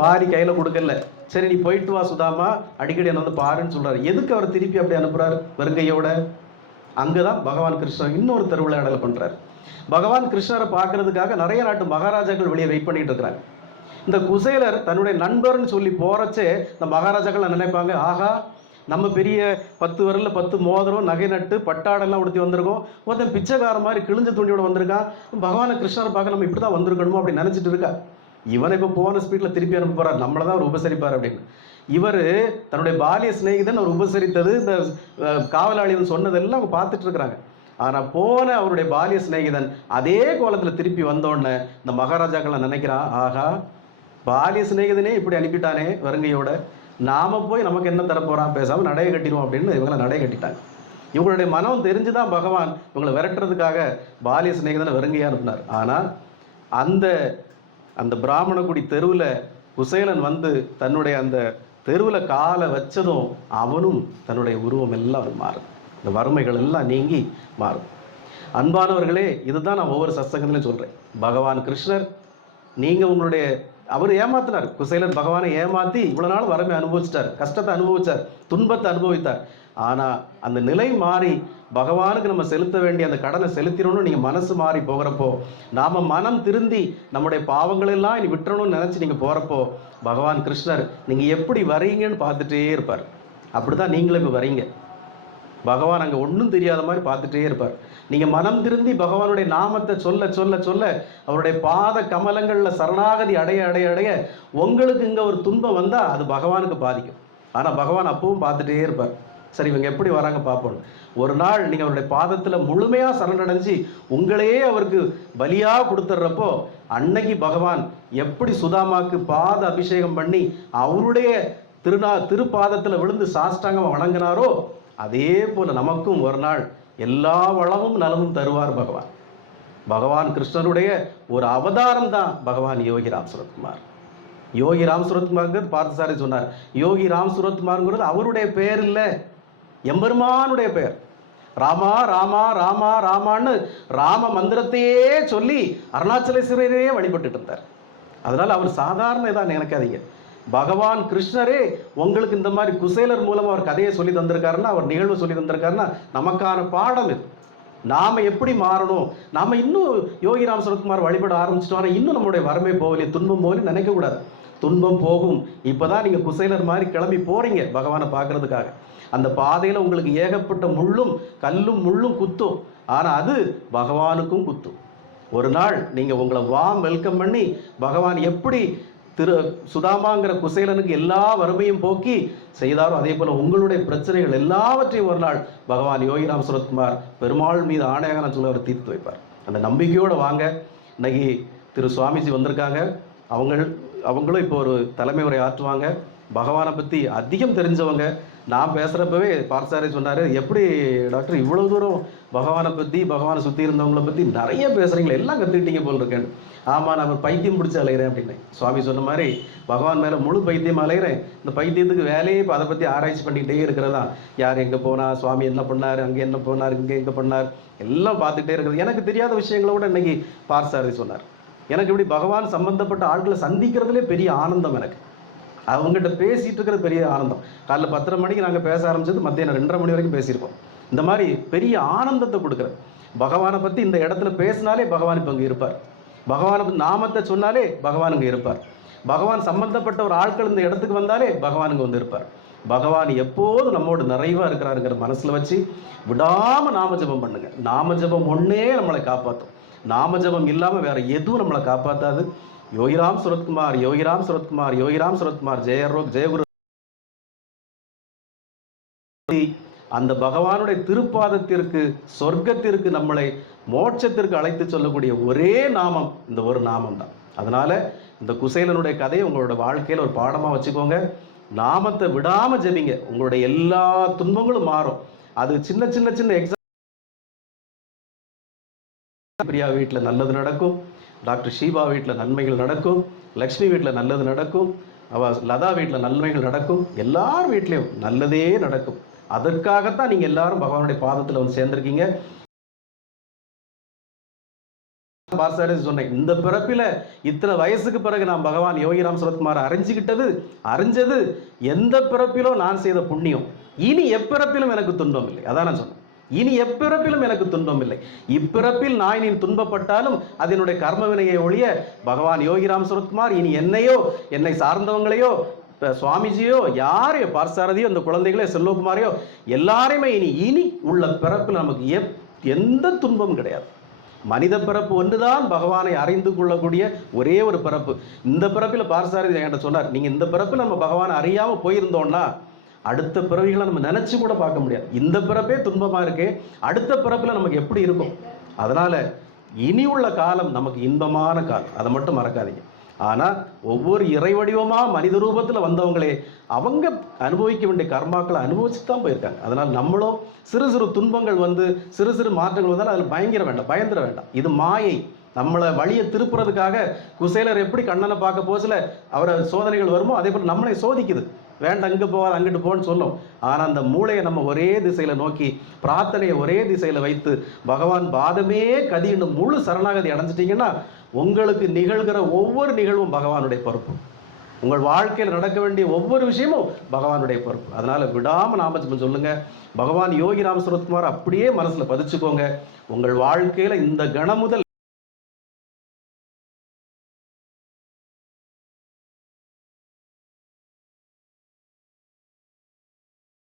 வாரி கையில் கொடுக்கல. சரி நீ போயிட்டு வா சுதாமா. அடிக்கடி என்ன வந்து பாருன்னு சொல்றாரு. எதுக்கு அவர் திருப்பி அப்படி அனுப்புறாரு? அங்கே அங்கதான் பகவான் கிருஷ்ணர் இன்னொரு திருவிளையாடல் பண்றாரு. பகவான் கிருஷ்ணரை பார்க்கறதுக்காக நிறைய நாட்டு மகாராஜாக்கள் வெளியே வெயிட் பண்ணிட்டு இருக்கிறாங்க. இந்த குசேலர் தன்னுடைய நண்பர்னு சொல்லி போறச்சே இந்த மகாராஜாக்கள் நினைப்பாங்க? ஆகா நம்ம பெரிய பத்து வரல பத்து மோதிரம் நகை நட்டு பட்டாடெல்லாம் உடுத்தி வந்திருக்கோம். ஒருத்தன் பிச்சைக்கார மாதிரி கிழிஞ்ச துணியோட வந்திருக்கான். பகவான கிருஷ்ணரை பார்க்க நம்ம இப்படி தான் வந்திருக்கணுமோ அப்படி நினைச்சிட்டு இருக்கா? இவனை இப்போ போன ஸ்பீடில் திருப்பி அனுப்ப போறார். நம்மளை தான் அவர் உபசரிப்பார் அப்படின்னு. இவர் தன்னுடைய பாலிய சிநேகிதன் அவர் உபசரித்தது இந்த காவலாளிகள் சொன்னதெல்லாம் அவங்க பார்த்துட்டு இருக்கிறாங்க. ஆனால் போன அவருடைய பாலிய சிநேகிதன் அதே கோலத்தில் திருப்பி வந்தோடனே இந்த மகாராஜாக்கள் நினைக்கிறான் ஆகா பாலிய சிநேகிதனே இப்படி அனுப்பிட்டானே வருங்கையோட. நாம போய் நமக்கு என்ன தரப்போறான்? பேசாம நடைய கட்டிடுவோம் அப்படின்னு இவங்களை நடைய கட்டிட்டாங்க. இவங்களுடைய மனம் தெரிஞ்சுதான் பகவான் இவங்களை விரட்டுறதுக்காக பாலிய சிநேகிதனை வருங்கையா அனுப்பினார். ஆனால் அந்த அந்த பிராமணகுடி தெருவில் குசேலன் வந்து தன்னுடைய அந்த தெருவில் காலை வச்சதும் அவனும் தன்னுடைய உருவம் எல்லாம் மாறும். இந்த வறுமைகள் எல்லாம் நீங்கி மாறும். அன்பானவர்களே இதுதான் நான் ஒவ்வொரு சத்சங்கத்திலையும் சொல்கிறேன் பகவான் கிருஷ்ணர் நீங்கள் உங்களுடைய அவர் ஏமாத்தினார். குசேலன் பகவானை ஏமாற்றி இவ்வளோ நாள் வறுமை அனுபவிச்சிட்டார். கஷ்டத்தை அனுபவிச்சார். துன்பத்தை அனுபவித்தார். ஆனால் அந்த நிலை மாறி பகவானுக்கு நம்ம செலுத்த வேண்டிய அந்த கடனை செலுத்திடணும்னு நீங்கள் மனசு மாறி போகிறப்போ நாம் மனம் திருந்தி நம்முடைய பாவங்களெல்லாம் இனி விட்டுறணும்னு நினச்சி நீங்கள் போகிறப்போ பகவான் கிருஷ்ணர் நீங்கள் எப்படி வரீங்கன்னு பார்த்துட்டே இருப்பார். அப்படி தான் நீங்களும் இப்போ வரீங்க பகவான் அங்கே ஒன்றும் தெரியாத மாதிரி பார்த்துட்டே இருப்பார். நீங்கள் மனம் திருந்தி பகவானுடைய நாமத்தை சொல்ல சொல்ல சொல்ல அவருடைய பாத கமலங்களில் சரணாகதி அடைய அடைய அடைய உங்களுக்கு இங்கே ஒரு துன்பம் வந்தால் அது பகவானுக்கு பாதிக்கும். ஆனால் பகவான் அப்பவும் பார்த்துட்டே இருப்பார். சரி இவங்க எப்படி வராங்க பார்ப்போம். ஒரு நாள் நீங்கள் அவருடைய பாதத்தில் முழுமையாக சரணடைஞ்சு உங்களையே அவருக்கு பலியாக கொடுத்துட்றப்போ அன்னைக்கு பகவான் எப்படி சுதாமாக்கு பாத அபிஷேகம் பண்ணி அவருடைய திருநா திருப்பாதத்தில் விழுந்து சாஷ்டாங்கம் வணங்கினாரோ அதே போல் நமக்கும் ஒரு நாள் எல்லா வளமும் நலமும் தருவார் பகவான். பகவான் கிருஷ்ணனுடைய ஒரு அவதாரம் தான் பகவான் யோகி ராம் சுரத்குமார் யோகி ராம் சுரத்குமார்ங்கிறது பார்த்தசாரி சொன்னார். யோகி ராம் சுரத்குமார்ங்கிறது அவருடைய பேர் இல்லை. எம்பெருமானுடைய பெயர். ராமா ராமா ராமா ராமான்னு ராம மந்திரத்தையே சொல்லி அருணாச்சலேஸ்வரரையே வழிபட்டுட்டு இருந்தார். அதனால் அவர் சாதாரண இதாக நினைக்காதீங்க. பகவான் கிருஷ்ணரே உங்களுக்கு இந்த மாதிரி குசேலர் மூலமாக அவர் கதையை சொல்லி தந்திருக்காருன்னா அவர் நிகழ்வு சொல்லி தந்திருக்காருன்னா நமக்கான பாடம் இது. நாம எப்படி மாறணும்? நாம் இன்னும் யோகிராம் சரத்குமார் வழிபட ஆரம்பிச்சிட்டோம் இன்னும் நம்மளுடைய வறுமை போகலையே துன்பம் போகலையே நினைக்கக்கூடாது. துன்பம் போகும். இப்போதான் நீங்கள் குசைலர் மாதிரி கிளம்பி போகிறீங்க பகவானை பார்க்கறதுக்காக. அந்த பாதையில் உங்களுக்கு ஏகப்பட்ட முள்ளும் கல்லும் முள்ளும் குத்தும். ஆனால் அது பகவானுக்கும் குத்தும். ஒரு நாள் நீங்கள் உங்களை வாம் வெல்கம் பண்ணி பகவான் எப்படி திரு சுதாமாங்கிற குசேலனுக்கு எல்லா வறுமையும் போக்கி செய்தாரோ அதே போல் உங்களுடைய பிரச்சனைகள் எல்லாவற்றையும் ஒரு நாள் பகவான் யோகிராம் சுரத்குமார் பெருமாள் மீது ஆணையாக நான் சொல்ல அவர் தீர்த்து வைப்பார். அந்த நம்பிக்கையோடு வாங்க. இன்னைக்கு திரு சுவாமிஜி வந்திருக்காங்க. அவங்க அவங்களும் இப்போ ஒரு தலைமை உரை ஆற்றுவாங்க. பகவானை பற்றி அதிகம் தெரிஞ்சவங்க. நான் பேசுகிறப்பவே பார்த்தாரே சொன்னார் எப்படி டாக்டர் இவ்வளோ தூரம் பகவானை பற்றி பகவானை சுற்றி இருந்தவங்கள பற்றி நிறைய பேசுகிறீங்களே எல்லாம் கற்றுக்கிட்டீங்க போல் இருக்கேன் ஆமாம் நான் பைத்தியம் பிடிச்சி அலைகிறேன் அப்படின்னு. சுவாமி சொன்ன மாதிரி பகவான் மேலே முழு பைத்தியம் அலைகிறேன் இந்த பைத்தியத்துக்கு வேலையே இப்போ அதை பற்றி ஆராய்ச்சி பண்ணிக்கிட்டே இருக்கிறதா. யார் எங்கே போனால் சுவாமி என்ன பண்ணார் அங்கே என்ன போனார் இங்கே எங்கே பண்ணார் எல்லாம் பார்த்துக்கிட்டே இருக்கிறது. எனக்கு தெரியாத விஷயங்களை கூட இன்னைக்கு பார்த்தாரே சொன்னார். எனக்கு இப்படி பகவான் சம்பந்தப்பட்ட ஆட்களை சந்திக்கிறதுலே பெரிய ஆனந்தம் எனக்கு. அவங்ககிட்ட பேசிட்டு இருக்கிற பெரிய ஆனந்தம். காலைல பத்தரை மணிக்கு நாங்கள் பேச ஆரம்பிச்சது மத்தியானம் ரெண்டரை மணி வரைக்கும் பேசியிருக்கோம் இந்த மாதிரி பெரிய ஆனந்தத்தை கொடுக்குற பகவானை பற்றி இந்த இடத்துல பேசினாலே பகவான் இப்போ அங்கே இருப்பார். பகவானை நாமத்தை சொன்னாலே பகவான் இங்கே இருப்பார். பகவான் சம்பந்தப்பட்ட ஒரு ஆட்கள் இந்த இடத்துக்கு வந்தாலே பகவான் இங்கே வந்து இருப்பார். பகவான் எப்போதும் நம்மோடு நிறைவாக இருக்கிறாருங்கிற மனசில் வச்சு விடாமல் நாம ஜெபம் பண்ணுங்க. நாம ஜெபம் ஒன்றே நம்மளை காப்பாற்றும் நாம ஜெபம் இல்லாமல் வேற எதுவும் நம்மளை காப்பாற்றாது யோகிராம் சுரத்குமார் யோகிராம் சுரத்குமார் யோகிராம் சுரத்குமார் ஜெயரோ ஜெயகுரு அந்த பகவானுடைய திருப்பாதத்திற்கு சொர்க்கத்திற்கு நம்மளை மோட்சத்திற்கு அழைத்து சொல்லக்கூடிய ஒரே நாமம் இந்த ஒரு நாமம் தான் அதனால இந்த குசேலனுடைய கதையை உங்களோட வாழ்க்கையில் ஒரு பாடமாக வச்சுக்கோங்க. நாமத்தை விடாம ஜெபிங்க. உங்களுடைய எல்லா துன்பங்களும் மாறும். அது சின்ன சின்ன சின்ன எக்ஸாம் பிரியா வீட்டில் நல்லது நடக்கும். டாக்டர் ஷீபா வீட்டில் நன்மைகள் நடக்கும். லக்ஷ்மி வீட்டில் நல்லது நடக்கும். அவ லதா வீட்டில் நன்மைகள் நடக்கும். எல்லார் வீட்லேயும் நல்லதே நடக்கும். அதற்காகத்தான் நீங்கள் எல்லாரும் பகவானுடைய பாதத்தில் வந்து சேர்ந்துருக்கீங்க. பாஸ்டரே சொன்னேன் இந்த பிறப்பில் இத்தனை வயசுக்கு பிறகு நான் பகவான் யோகிராம் சுரத்குமார் அறிஞ்சிக்கிட்டது அறிஞ்சது எந்த பிறப்பிலும் நான் செய்த புண்ணியம். இனி எப்பிறப்பிலும் எனக்கு துன்பம் இல்லை. அதான் நான் சொன்னேன். இனி எப்பிறப்பிலும் எனக்கு துன்பம் இல்லை. இப்பிறப்பில் நான் இனி துன்பப்பட்டாலும் அதனுடைய கர்மவினையை ஒழிய பகவான் யோகிராம் சுரத்குமார் இனி என்னையோ என்னை சார்ந்தவங்களையோ சுவாமிஜியோ யாரையோ பார்சாரதியோ அந்த குழந்தைகளோ செல்வகுமாரையோ எல்லாரையுமே இனி இனி உள்ள பிறப்பில் நமக்கு எப் எந்த துன்பமும் கிடையாது. மனித பிறப்பு ஒன்றுதான் பகவானை அறிந்து கொள்ளக்கூடிய ஒரே ஒரு பிறப்பு. இந்த பிறப்பில் பார்சாரதி என்கிட்ட சொன்னார் நீங்கள் இந்த பிறப்பில் நம்ம பகவானை அறியாமல் போயிருந்தோம்னா அடுத்த பிறவிகளை நம்ம நினச்சி கூட பார்க்க முடியாது. இந்த பிறப்பே துன்பமாக இருக்கே அடுத்த பிறப்பில் நமக்கு எப்படி இருக்கும்? அதனால் இனி உள்ள காலம் நமக்கு இன்பமான காலம். அதை மட்டும் மறக்காதீங்க. ஆனால் ஒவ்வொரு இறை வடிவமாக மனித ரூபத்தில் வந்தவங்களே அவங்க அனுபவிக்க வேண்டிய கர்மாக்களை அனுபவிச்சு தான் போயிருக்காங்க. அதனால் நம்மளும் சிறு சிறு துன்பங்கள் வந்து சிறு சிறு மாற்றங்கள் வந்தாலும் அதில் பயங்கர வேண்டாம் பயந்துட வேண்டாம். இது மாயை. நம்மளை வழியை திருப்புறதுக்காக குசேலர் எப்படி கண்ணனை பார்க்க போச்சுல அவரை சோதனைகள் வருமோ அதே போல் நம்மளை சோதிக்குது. வேண்டாம் அங்கே போகாத அங்கிட்டு போன்னு சொல்லும். ஆனால் அந்த மூளையை நம்ம ஒரே திசையில் நோக்கி பிரார்த்தனையை ஒரே திசையில் வைத்து பகவான் பாதமே கதின்னு முழு சரணாகதி அடைஞ்சிட்டிங்கன்னா உங்களுக்கு நிகழ்கிற ஒவ்வொரு நிகழ்வும் பகவானுடைய பொறுப்பு. உங்கள் வாழ்க்கையில் நடக்க வேண்டிய ஒவ்வொரு விஷயமும் பகவானுடைய பொறுப்பு. அதனால் விடாமல் நாம சொல்லுங்க. பகவான் யோகி ராம அப்படியே மனசில் பதிச்சுக்கோங்க. உங்கள் வாழ்க்கையில் இந்த கணம் முதல்